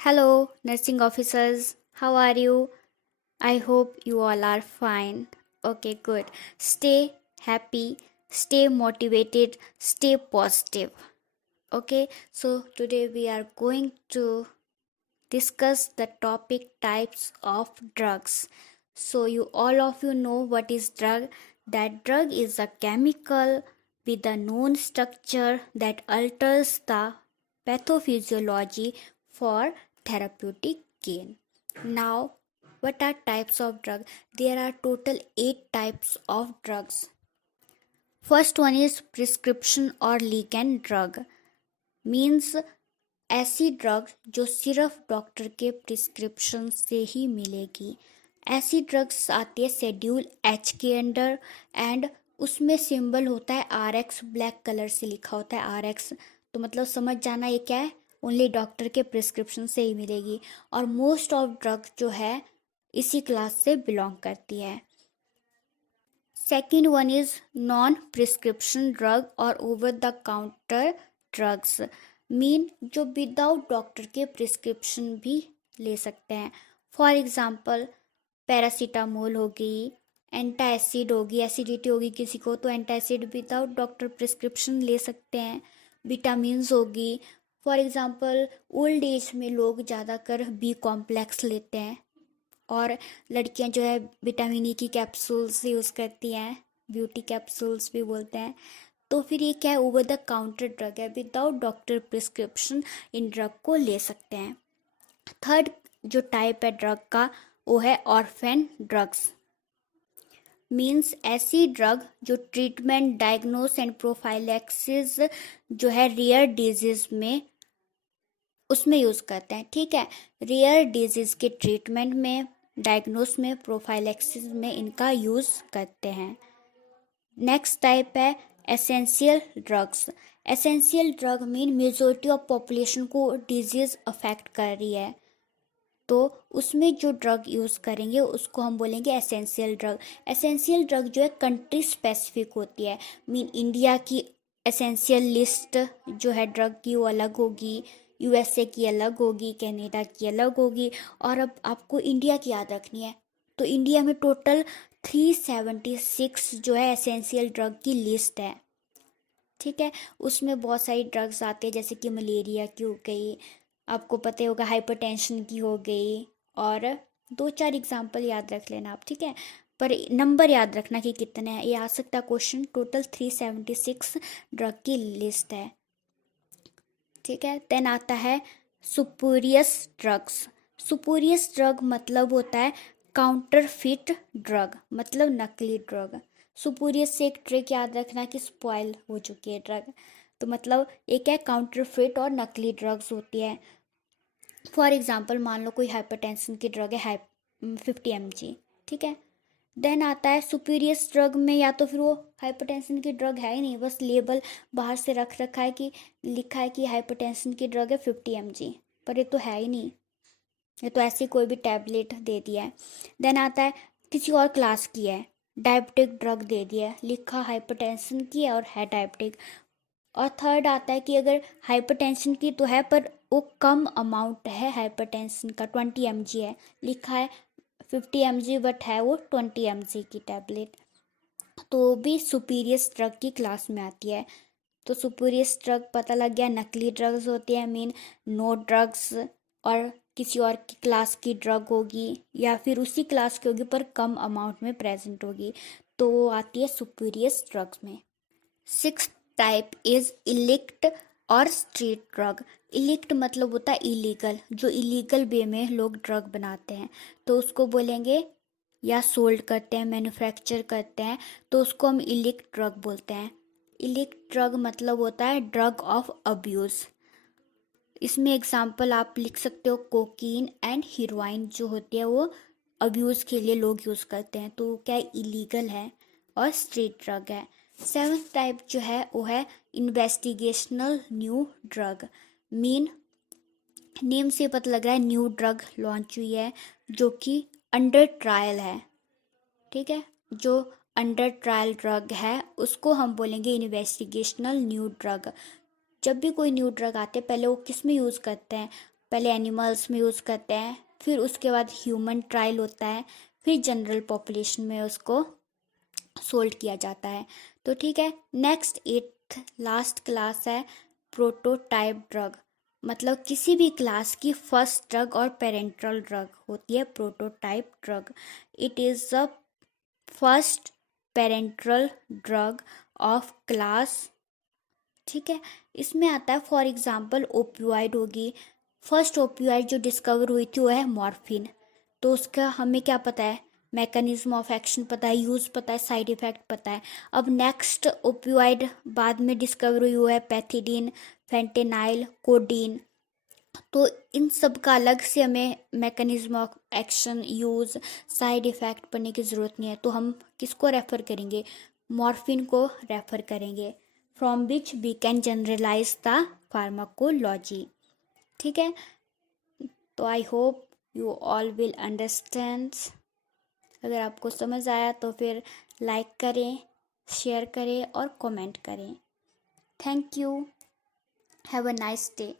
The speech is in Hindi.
Hello, nursing officers. How are you? I hope you all are fine. Okay, good. Stay happy, stay motivated, stay positive. Okay, so today we are going to discuss the topic types of drugs. So you all of you know what is drug? That drug is a chemical with a known structure that alters the pathophysiology for therapeutic gain. Now, what are types of drug? There are total 8 types of drugs. First one is prescription or ligand drug. Means ऐसी ड्रग जो सिर्फ डॉक्टर के प्रिस्क्रिप्शन से ही मिलेगी। ऐसी ड्रग्स आती है शेड्यूल एच के अंडर एंड उसमें सिंबल होता है RX, ब्लैक कलर से लिखा होता है RX। तो मतलब समझ जाना ये क्या है, ओनली डॉक्टर के प्रिस्क्रिप्शन से ही मिलेगी। और मोस्ट ऑफ ड्रग जो है इसी क्लास से बिलोंग करती है। Second one is non prescription drug और over the counter drugs. Mean जो विदाउट डॉक्टर के प्रिस्क्रिप्शन भी ले सकते हैं। फॉर एग्जांपल पैरासीटामोल होगी, एंटासिड होगी, एसिडिटी होगी किसी को तो एंटासिड विदाउट डॉक्टर प्रिस्क्रिप्शन ले सकते हैं। विटामिन्स होगी, फॉर एग्जांपल ओल्ड एज में लोग ज़्यादातर बी कॉम्प्लेक्स लेते हैं और लड़कियां जो है विटामिन ई की कैप्सूल्स यूज़ करती हैं, ब्यूटी कैप्सूल्स भी बोलते हैं। तो फिर ये क्या है, ओवर द काउंटर ड्रग है, विदाउट डॉक्टर प्रिस्क्रिप्शन इन ड्रग को ले सकते हैं। थर्ड जो टाइप है ड्रग का वो है ऑर्फेन ड्रग्स। मीन्स ऐसी ड्रग जो ट्रीटमेंट, डायग्नोस एंड प्रोफाइलैक्सिस जो है रेयर डिजीज में उसमें यूज़ करते हैं। ठीक है, रेयर डिजीज के ट्रीटमेंट में, डायग्नोस में, प्रोफाइलैक्सिस में इनका यूज़ करते हैं। नेक्स्ट टाइप है essential drugs. Essential drug mean majority of population को डिजीज अफेक्ट कर रही है, तो उसमें जो ड्रग यूज़ करेंगे उसको हम बोलेंगे एसेंशियल ड्रग। एसेंशियल ड्रग जो है कंट्री स्पेसिफिक होती है। मीन इंडिया की एसेंशियल लिस्ट जो है ड्रग की वो अलग होगी, USA की अलग होगी, कनाडा की अलग होगी। और अब आपको इंडिया की याद रखनी है, तो इंडिया में टोटल 376 जो है एसेंशियल ड्रग की लिस्ट है। ठीक है, उसमें बहुत सारी ड्रग्स आती है जैसे कि मलेरिया की हो गई, आपको पता होगा हाइपरटेंशन की हो गई, और 2-4 एग्जाम्पल याद रख लेना आप। ठीक है, पर नंबर याद रखना कि कितने हैं, ये आ सकता है क्वेश्चन। टोटल 376 ड्रग की लिस्ट है। ठीक है, देन आता है सुपूरियस ड्रग्स। सुपूरियस ड्रग मतलब होता है काउंटरफिट ड्रग, मतलब नकली ड्रग। सुपूरियस से एक ट्रिक याद रखना कि स्पॉइल हो चुकी है ड्रग, तो मतलब एक है काउंटरफिट और नकली ड्रग्स होती है। फॉर एग्जांपल मान लो कोई हाइपरटेंशन की ड्रग है 50 mg। ठीक है, देन आता है सुपीरियस ड्रग में या तो फिर वो हाइपरटेंशन की ड्रग है ही नहीं, बस लेबल बाहर से रख रखा है कि लिखा है कि हाइपरटेंशन की ड्रग है 50 mg, पर ये तो है ही नहीं, ये तो ऐसी कोई भी टैबलेट दे दिया है। देन आता है किसी और क्लास की है, डायबिटिक ड्रग दे दिया है, लिखा हाइपरटेंशन की है और है डायबिटिक। और थर्ड आता है कि अगर हाइपरटेंशन की तो है पर वो कम अमाउंट है हाइपरटेंशन का, 20 mg है, लिखा है 50 mg बट है वो 20 mg की टैबलेट, तो भी सुपीरियस ड्रग की क्लास में आती है। तो सुपीरियस ड्रग पता लग गया, नकली ड्रग्स होती है, मीन नो ड्रग्स, और किसी और की क्लास की ड्रग होगी या फिर उसी क्लास की होगी पर कम अमाउंट में प्रेजेंट होगी, तो वो आती है सुपीरियस ड्रग्स में। सिक्स्थ टाइप इज इलिक्ट और स्ट्रीट ड्रग। इलिक्ट मतलब होता है इलीगल, जो इलीगल वे में लोग ड्रग बनाते हैं तो उसको बोलेंगे, या सोल्ड करते हैं, मैन्युफैक्चर करते हैं, तो उसको हम इलिक्ट ड्रग बोलते हैं। इलिक्ट ड्रग मतलब होता है ड्रग ऑफ अब्यूज़। इसमें एग्जांपल आप लिख सकते हो, कोकीन एंड हीरोइन जो होती है वो अब्यूज़ के लिए लोग यूज़ करते हैं, तो क्या इलीगल है और स्ट्रीट ड्रग है। सेवन्थ टाइप जो है वो है investigational new drug. Mean name से पता लग रहा है न्यू ड्रग लॉन्च हुई है जो कि अंडर ट्रायल है। ठीक है, जो अंडर ट्रायल ड्रग है उसको हम बोलेंगे इन्वेस्टिगेशनल न्यू ड्रग। जब भी कोई न्यू ड्रग आते हैं पहले वो किस में यूज़ करते हैं, पहले एनिमल्स में यूज़ करते हैं, फिर उसके बाद ह्यूमन ट्रायल होता है, फिर जनरल पॉपुलेशन में उसको सोल्ड किया जाता है। तो ठीक है, नेक्स्ट 8th लास्ट क्लास है प्रोटोटाइप ड्रग। मतलब किसी भी क्लास की फर्स्ट ड्रग और पेरेंटल ड्रग होती है prototype drug. It is the first parental drug of class. ठीक है, इसमें आता है फॉर एग्जांपल ओपियोइड होगी। फर्स्ट ओपियोइड जो डिस्कवर हुई थी वो है मॉर्फिन। तो उसका हमें क्या पता है, मैकेनिज्म ऑफ एक्शन पता है, यूज़ पता है, साइड इफेक्ट पता है। अब नेक्स्ट ओपियोइड बाद में डिस्कवर हुई वो है पैथिडीन, फेंटेनाइल, कोडीन। तो इन सब का अलग से हमें mechanism of action, use, side effect पढ़ने की ज़रूरत नहीं है। तो हम किसको रेफ़र करेंगे, मॉर्फिन को रेफ़र करेंगे, from which we can generalise the pharmacology. ठीक है, तो I hope you all will understand. अगर आपको समझ आया तो फिर लाइक करें, शेयर करें और कमेंट करें। Thank you, have a nice day.